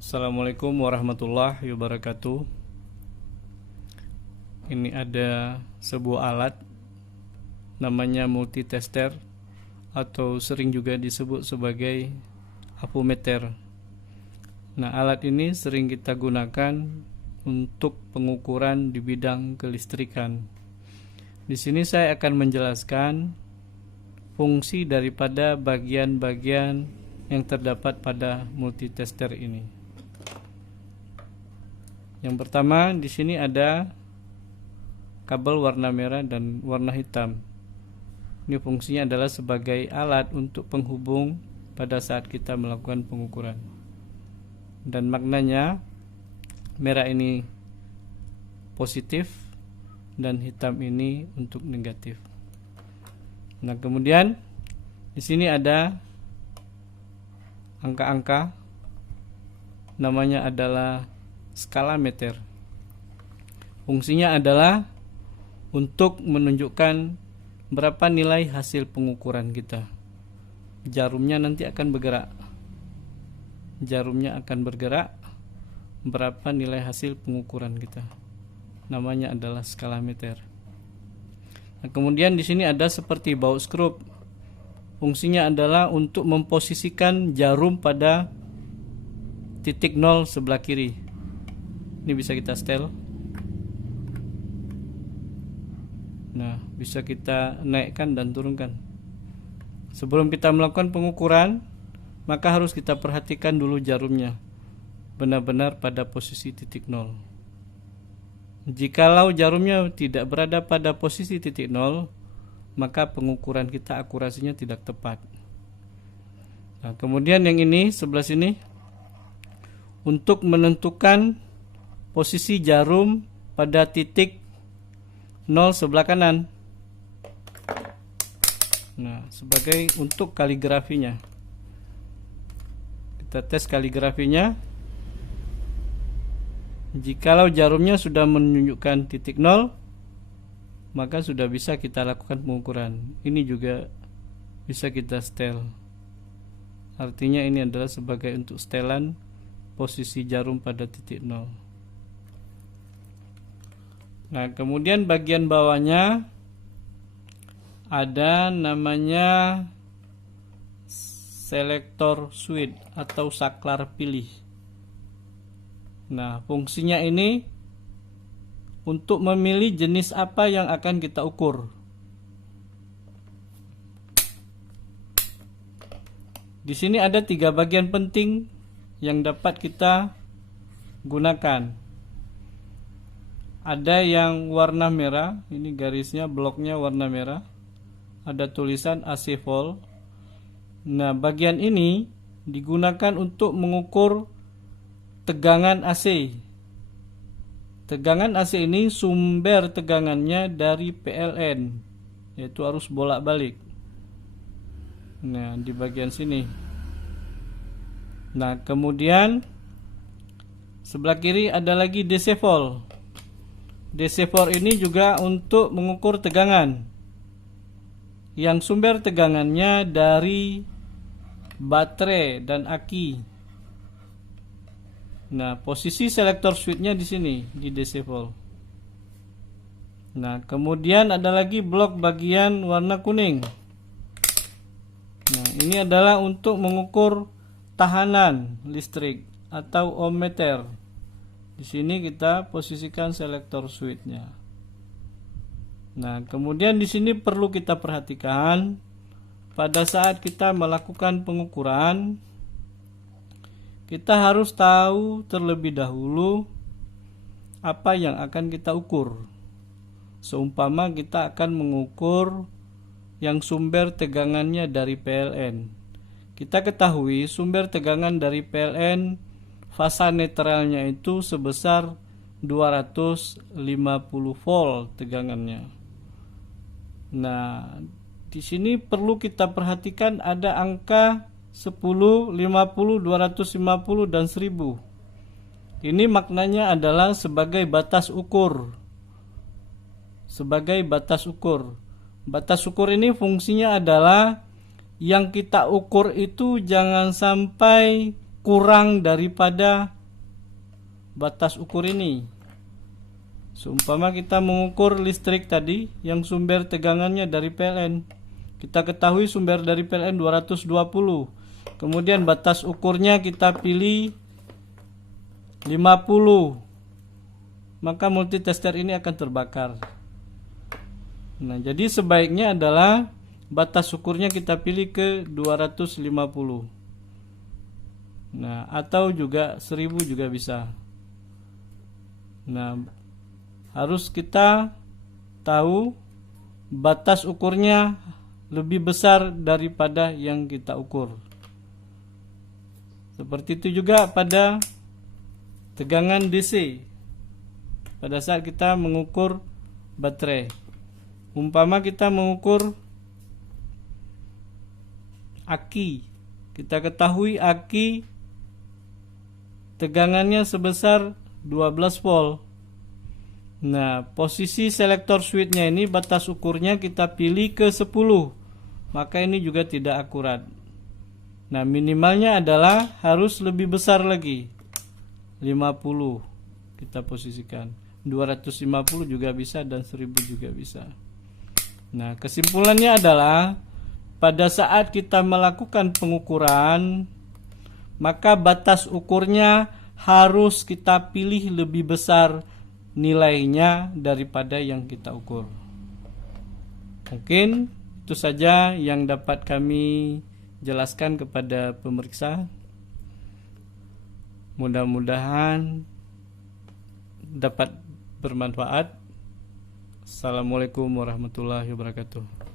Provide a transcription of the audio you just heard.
Assalamualaikum warahmatullahi wabarakatuh. Ini ada sebuah alat namanya multitester atau sering juga disebut sebagai apometer. Nah, alat ini sering kita gunakan untuk pengukuran di bidang kelistrikan. Di sini saya akan menjelaskan fungsi daripada bagian-bagian yang terdapat pada multitester ini. Yang pertama, di sini ada kabel warna merah dan warna hitam. Ini fungsinya adalah sebagai alat untuk penghubung pada saat kita melakukan pengukuran. Dan maknanya, merah ini positif dan hitam ini untuk negatif. Nah, kemudian di sini ada angka-angka, namanya adalah skala meter. Fungsinya adalah untuk menunjukkan berapa nilai hasil pengukuran kita. Jarumnya nanti akan bergerak. Berapa nilai hasil pengukuran kita. Namanya adalah skala meter. Nah, kemudian di sini ada seperti baut skrup. Fungsinya adalah untuk memposisikan jarum pada titik 0 sebelah kiri. Ini bisa kita setel. Nah, bisa kita naikkan dan turunkan. Sebelum kita melakukan pengukuran, maka harus kita perhatikan dulu jarumnya benar-benar pada posisi titik 0. Jikalau jarumnya tidak berada pada posisi titik 0, maka pengukuran kita akurasinya tidak tepat. Nah, kemudian yang ini sebelah sini untuk menentukan posisi jarum pada titik 0 sebelah kanan. Nah, sebagai untuk kaligrafinya. Kita tes kaligrafinya. Jikalau jarumnya sudah menunjukkan titik 0, maka sudah bisa kita lakukan pengukuran. Ini juga bisa kita setel. Artinya ini adalah sebagai untuk setelan posisi jarum pada titik 0. Nah, kemudian bagian bawahnya ada namanya selektor switch atau saklar pilih. Nah, fungsinya ini untuk memilih jenis apa yang akan kita ukur. Di sini ada 3 bagian penting yang dapat kita gunakan. Ada yang warna merah, ini garisnya, bloknya warna merah. Ada tulisan AC volt. Nah, bagian ini digunakan untuk mengukur tegangan AC. Tegangan AC ini sumber tegangannya dari PLN, yaitu arus bolak-balik. Nah, di bagian sini. Nah, kemudian sebelah kiri ada lagi DC volt. DC volt ini juga untuk mengukur tegangan yang sumber tegangannya dari baterai dan aki. Nah, posisi selektor switchnya di sini di DC volt. Nah, kemudian ada lagi blok bagian warna kuning. Nah, ini adalah untuk mengukur tahanan listrik atau ohmmeter. Di sini kita posisikan selektor switchnya. Nah, kemudian di sini perlu kita perhatikan pada saat kita melakukan pengukuran, kita harus tahu terlebih dahulu apa yang akan kita ukur. Seumpama kita akan mengukur yang sumber tegangannya dari PLN. Kita ketahui sumber tegangan dari PLN fasa netralnya itu sebesar 250 volt tegangannya. Nah, di sini perlu kita perhatikan ada angka 10, 50, 250 dan 1000. Ini maknanya adalah sebagai batas ukur. Batas ukur ini fungsinya adalah yang kita ukur itu jangan sampai kurang daripada batas ukur ini. Seumpama kita mengukur listrik tadi yang sumber tegangannya dari PLN. Kita ketahui sumber dari PLN 220. Kemudian batas ukurnya kita pilih 50. Maka multitester ini akan terbakar. Nah, jadi sebaiknya adalah batas ukurnya kita pilih ke 250. Nah, atau juga 1000 juga bisa. Nah, harus kita tahu batas ukurnya lebih besar daripada yang kita ukur. Seperti itu juga pada tegangan DC. Pada saat kita mengukur baterai. Umpama kita mengukur aki. Kita ketahui aki tegangannya sebesar 12 volt. Nah, posisi selektor switchnya ini batas ukurnya kita pilih ke 10. Maka ini juga tidak akurat. Nah, minimalnya adalah harus lebih besar lagi. 50 kita posisikan. 250 juga bisa dan 1000 juga bisa. Nah, kesimpulannya adalah pada saat kita melakukan pengukuran, maka batas ukurnya harus kita pilih lebih besar nilainya daripada yang kita ukur. Mungkin itu saja yang dapat kami jelaskan kepada pemeriksa. Mudah-mudahan dapat bermanfaat. Assalamualaikum warahmatullahi wabarakatuh.